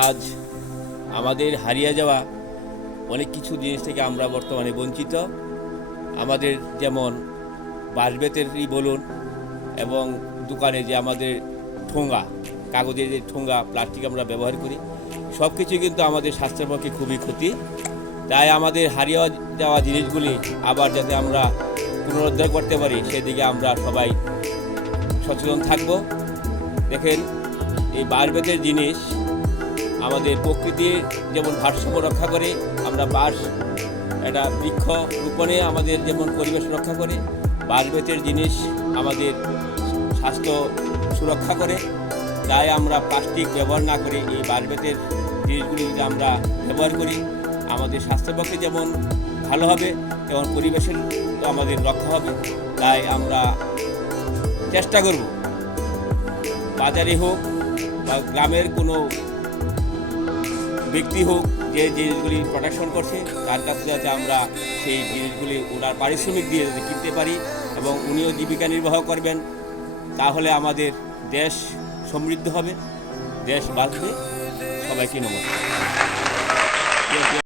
আজ আমাদের হারিয়ে যাওয়া অনেক কিছু জিনিস থেকে আমরা বর্তমানে বঞ্চিত। আমাদের যেমন বাঁশবেতেরই বলুন এবং দোকানে যে আমাদের ঠোঙা কাগজের যে ঠোঙ্গা প্লাস্টিক আমরা ব্যবহার করি সব কিছু কিন্তু আমাদের স্বাস্থ্যের পক্ষে খুবই ক্ষতি। তাই আমাদের হারিয়ে যাওয়া জিনিসগুলি আবার যাতে আমরা পুনরুদ্ধার করতে পারি, সেদিকে আমরা সবাই সচেতন থাকব। দেখেন, এই বাঁশবেতের জিনিস আমাদের প্রকৃতির যেমন ভারসাম্য রক্ষা করে, আমরা বাঁশ, একটা বৃক্ষ রোপণে আমাদের যেমন পরিবেশ রক্ষা করে বাঁশবেতের জিনিস আমাদের স্বাস্থ্য সুরক্ষা করে, তাই আমরা প্লাস্টিক ব্যবহার না করে এই বাঁশবেতের জিনিসগুলি যদি আমরা ব্যবহার করি, আমাদের স্বাস্থ্যের পক্ষে যেমন ভালো হবে, তেমন পরিবেশের তো আমাদের রক্ষা হবে, তাই আমরা চেষ্টা করব। বাজারে হোক বা গ্রামের কোনো ব্যক্তি হোক, যে জিনিসগুলি প্রোডাকশন করছে, তার কাছে যাতে আমরা সেই জিনিসগুলি ওনার পারিশ্রমিক দিয়ে যাতে কিনতে পারি এবং উনিও জীবিকা নির্বাহ করবেন, তাহলে আমাদের দেশ সমৃদ্ধ হবে। দেশ বাঁচবে। সবাইকে নমস্কার।